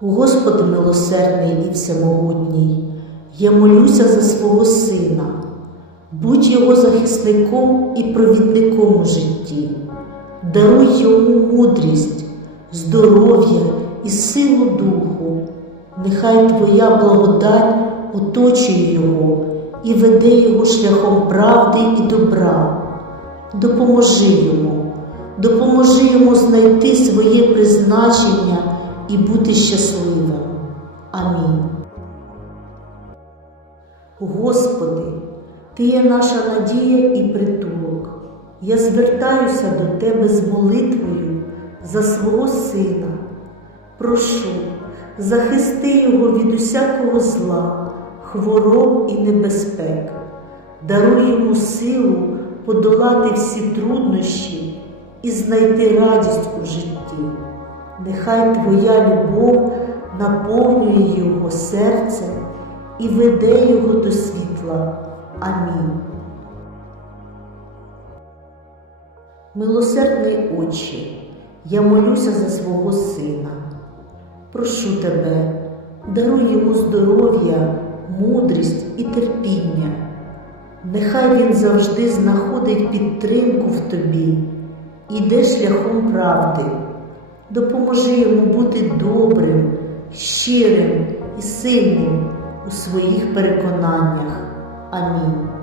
Господи милосердний і всемогутній, я молюся за свого сина, будь його захисником і провідником у житті, даруй йому мудрість, здоров'я і силу духу. Нехай Твоя благодать оточує його і веде його шляхом правди і добра. Допоможи йому, допоможи йому знайти своє призначення і бути щасливим. Амінь. Господи, Ти є наша надія і притулок. Я звертаюся до Тебе з молитвою за свого сина. Прошу, захисти його від усякого зла, хвороб і небезпек. Даруй йому силу подолати всі труднощі і знайти радість у житті. Нехай Твоя любов наповнює його серце і веде його до світла. Амінь. Милосердний Отче, я молюся за свого сина. Прошу тебе, даруй йому здоров'я, мудрість і терпіння. Нехай він завжди знаходить підтримку в тобі, іде шляхом правди. Допоможи йому бути добрим, щирим і сильним у своїх переконаннях. Амінь.